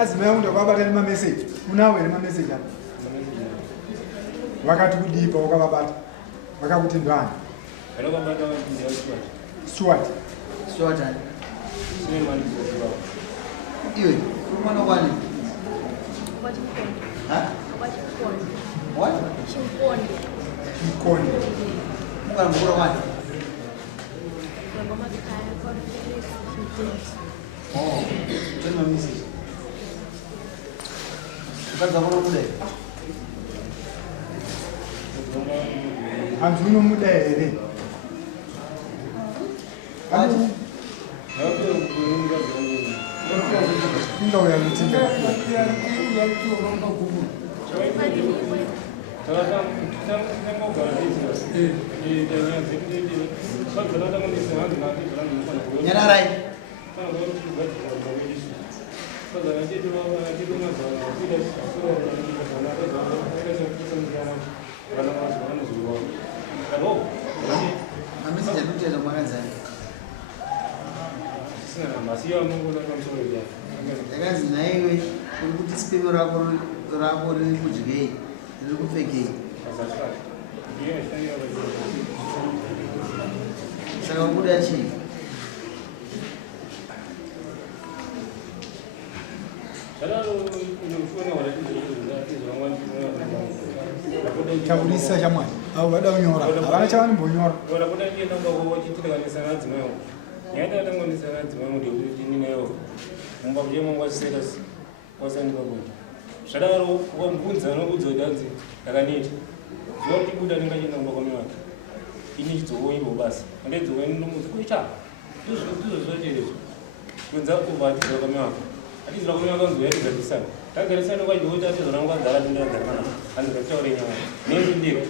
azimai unda kwabata nemameseji unawo ere mameseji apa wakati kudipa wakavabata vakakuti ndani Stuart iwe umwana wani what Chikonde umwana mukuru wani oh tena misi ukaza bona mude antuno muda ere ati inga uya mutinga nyararai amesija kutela mwanzani yakazi naiwe kuti sipemo rako riri kudyei riri kupfekei saka kuda chii chakulisa chamwana avo vada kunyora havana chavanombonyora zvadaro ukamubvunza anokudza kuti anzi ndakaneta zuva richibuda ndingachienda kumba kwami wake ini chidzokoivo basi andedzoka ndomudza kuita ndizvozvocherezvo kunza kubva atidza kwami wake atizira kwami wake anzi uyatigarisana tagarisana kwachioti atizoranga kwanzara tindagarimana andikataure nyaya nendindeka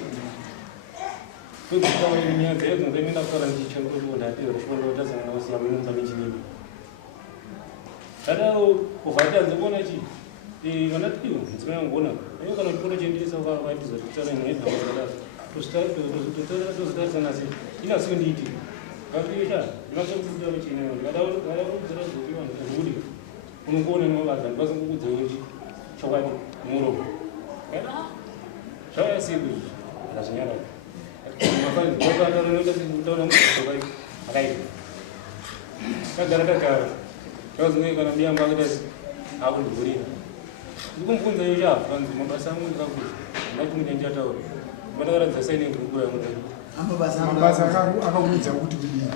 kwekutaura nyaya dzayo dzingaimenda kutaura ndichichangotonda atizira kufondotasangana kusina kuinonza michinimi zvadaro kubva atanze kuona chii vanatiwo ndinangona aiwa kana chikoro chendisa vaitiza kutaura nhedhaaa tozitarisana sei inasiwo ndiiti kakuisha ndinasokutaura chinaa vadakudzira zokiwa zvekuti unongoona nemabasa ndivasingokudzeoti chokwadi muromo zvaya siku zvazvinyaraka mafanizokataura muokai akaita kagara kagara zvazingoi kana muyamba akadasi akundivhurira ndikumubvunza iyocha vanzi mabasa angu ndikakuti ndachimuita ndichataura mandakaradza sainenguruko yangu mabasa akakuudza kuti kudii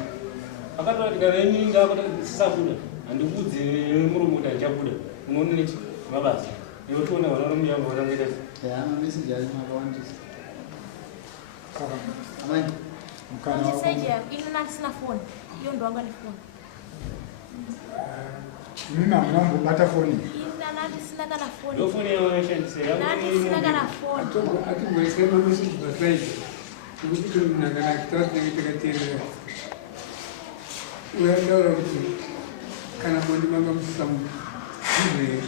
akatoti kana ini ndakasisabuda handikudzi murume kuti handichabuda unoona nechi mabasa ivotiona vana vamuyamba vanangoita meseji ari makawandisa inonandisina foni iyo ndowanga nefoni mimi hamuna kumbobata foni ndandisina kana foni ndofoni ndandisina kana foni atimboisema meseji pasaidi ukuthi nakana kitaatinengitekaterera uyandaura kuti kana moni mangamusamu izvei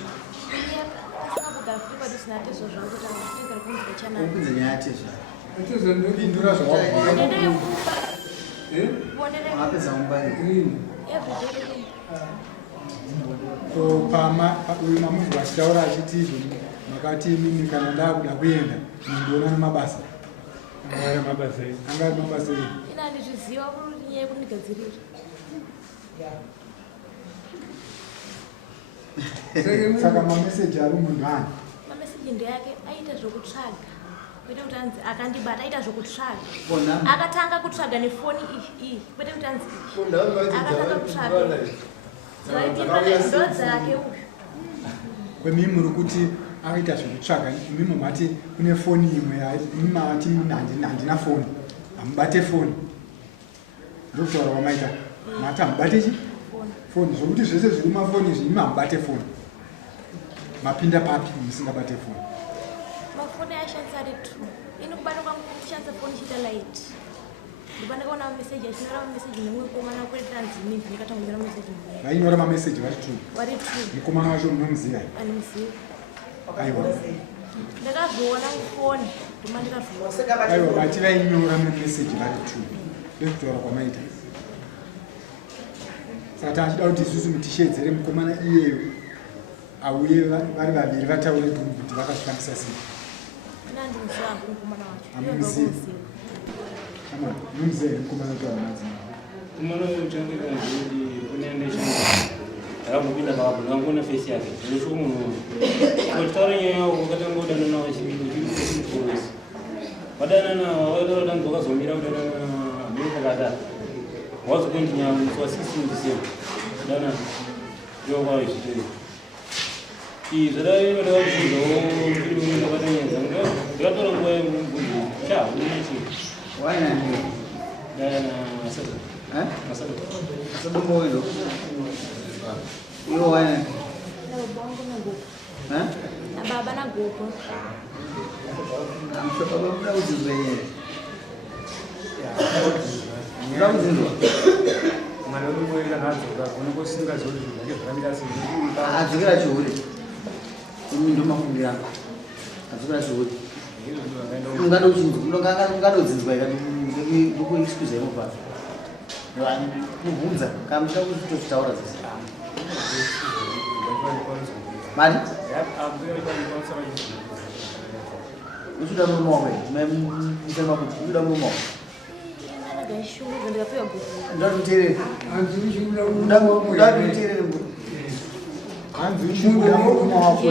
ukudza nyaya tezva atizondopindura zvawapedza mubari uyu mamuvhu achitaura achiti izvo makati mimi kana ndakuda kuenda mundiona nemabasa anga ari mabasa ii ina ndizviziva kuti nyaya yekundigadzirira saka mameseji ari mundani mameseji ndeake aita zvokutsvaga kwete kuti anzi akandibata aita zvokutsvaga akatanga kutsvaga nefoni iyi kwete kuti anzi akatanga kutsvaga ndo dzake uyu kwemimi muri kuti akaita zvokutsvaga imimi mati kune foni imwe mimati handina foni hamubate foni ndokutaura kwamaita mati hamubate chi foni zvokuti zvese zviri mafoni izvi imi hamubate foni mapinda papi musingabate foni mafoni aishandisa ari 2 ini kubata kwangu kushandisa foni chiita light ndipanda kaona mameseji achinyora mameseji nemwe mukomana kwetanzi mivhi ndikatangonyora mameseji vainyora mameseji vari 2 vari 2 mukomana wacho munomuziva animuziva aiwa ndakazoona mufoni ndima ndikazvoona aiwa vati vainyora mameseji vari 2 ndokutaura kwamaita saka achida kuti isusu mutishedzere mukomana iyeyo auye vari vaviri vataure kuti vakasvambisa sei. Mumzee mukomana kuti vanhu kumana uchangika zvidi kunaenda changa akambopinda pakabhuna ngona face yake ndosho munhu kutaura nyaya yako wakatangodanana nawo chimupolisi wadanana wakatanga wakazomira kudanana mukakadaro wazokundi nyamuswa 16 December danana yokwayo zvitori zvadai vada kufundawo filmu vakatanyanza ndakatora nguva yemubvunzo chahunechi wainani dana masada Sababu hiyo wana baba na gogo sababu mna uziwenye mna uzindo mwana unoenda nadzo unoko singazozi zvake zvakamira sei adzikira churi ndo mafungira adzikira churi ungadodzinzwa ndiko excuse yemo pa kubvunza kamuta kutozvitaura zese mari uchuda murume wako muisema kuti uchuda murume wako ndakuteerere ndakuteerere hanzi uchimuda murume wako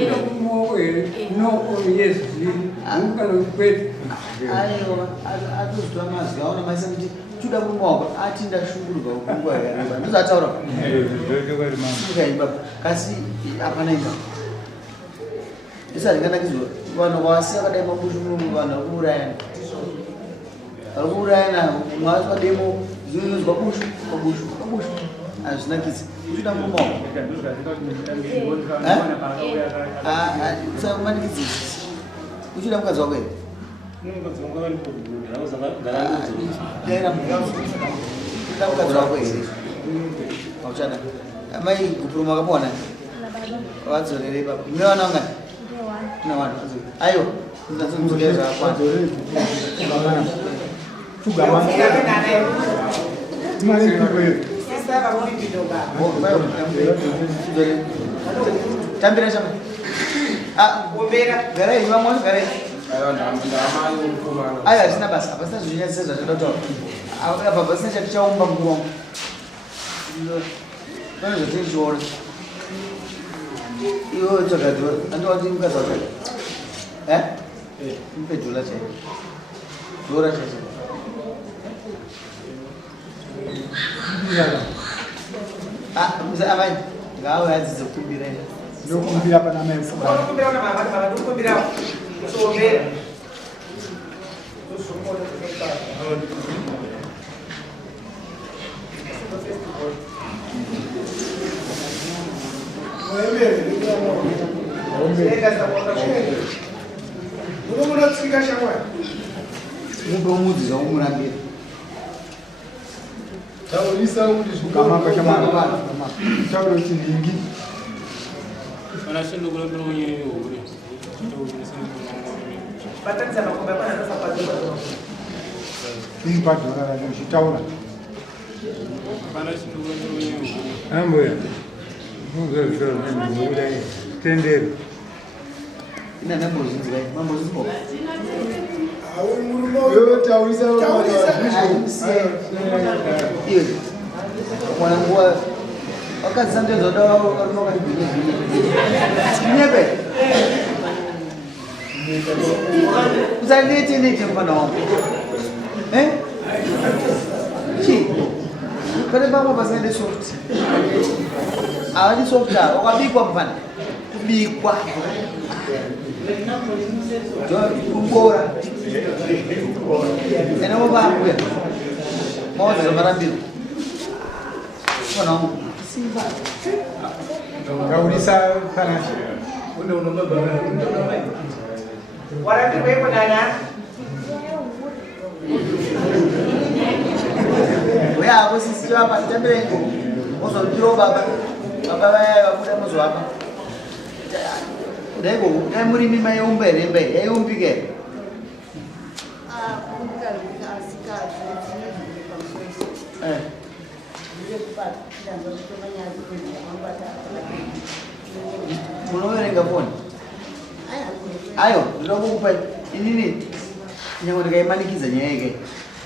aiwa atozwa mazwi aona maisa kuti chuda murume wako ati ndashungurwa kunguva yakareba ndozataura ukaimba kasi hapana imba isazvinganakizwa vanhu vasiya kadai mabushu vanhu vari kuurayana mwasi pademo zinozwa bushu pabushu hazvinakidzi uchuda murume wako sakumanikidzi uchuda mukadzi wako here mukadzi wako here auchada amai gupuro makapona vadzorere ipapo mune vana vangani una vanhu aiwa ndazonzorera tambira chama garai vamwe garai aiwa hazvina basa pasina zvinyanyisa zvatinoda kutaura apa pasina chatichaumba nguva pane zvatichiona iwe tsogadhora andowati mukadzi wake mupe dhora chai dhora chai amai ngawe adzidze kukumbira ndokumbira pana mai mudomudziza umurambira taurisa kuti zvikamaka chamwana taura kuti ndingi kana shindokurambira unyeyo uri padhora racho uchitaura kana shindokurambira unyeyo amboya tendero ina nambozinzirai mambozinzwa taurisa iwe mwana nguva wakadzisandezodaaaainyepe usandiitinite mfana wangu chi pane pamwe pasingaende soft avani soft wakabikwa mfana kubikwa kukora ene muvakuya mawazamarambiro mfana wangu simba taurisa panashi uyako sisi chapa temberengo ozondiro baba vaya vakuda muzovapa daiko dai murimi mayeumbere yaiumbike munoverenga foni ayo ndinokukupa inini nyange ndikaimanikiza nyaya yake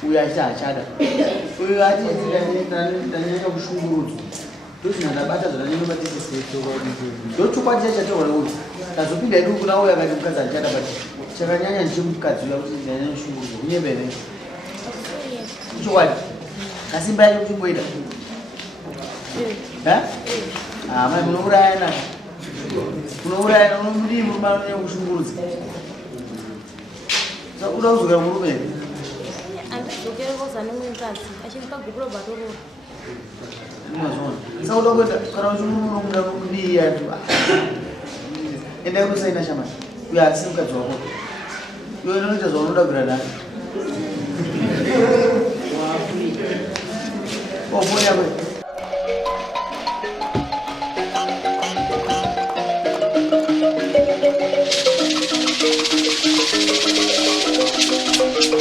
uyo achada uyo ati ndanyanya kushungurudzwa ndosina ndabata zvananyanobatisa ndochokwati chachataura kuti tazopinda idu kuna uyo akati mukadzi achada bati chakanyanya ndichemukadzi uya kuti ndanyanya kushungurudzwa kunyembene chokwati kasimba yacho kuchimboita mai munourayana munourayana unomudii murumana unyanya kushungurudza uda kuzoka murume here andizokerekoza nemwe mukadzi achindikagukura bhatoro sauda kuenda kana uchimunomuda nomudii ati endai kusaina shamani uyo asi mukadzi wako iwe inoita zvaunoda kuira nani ofoni yakwe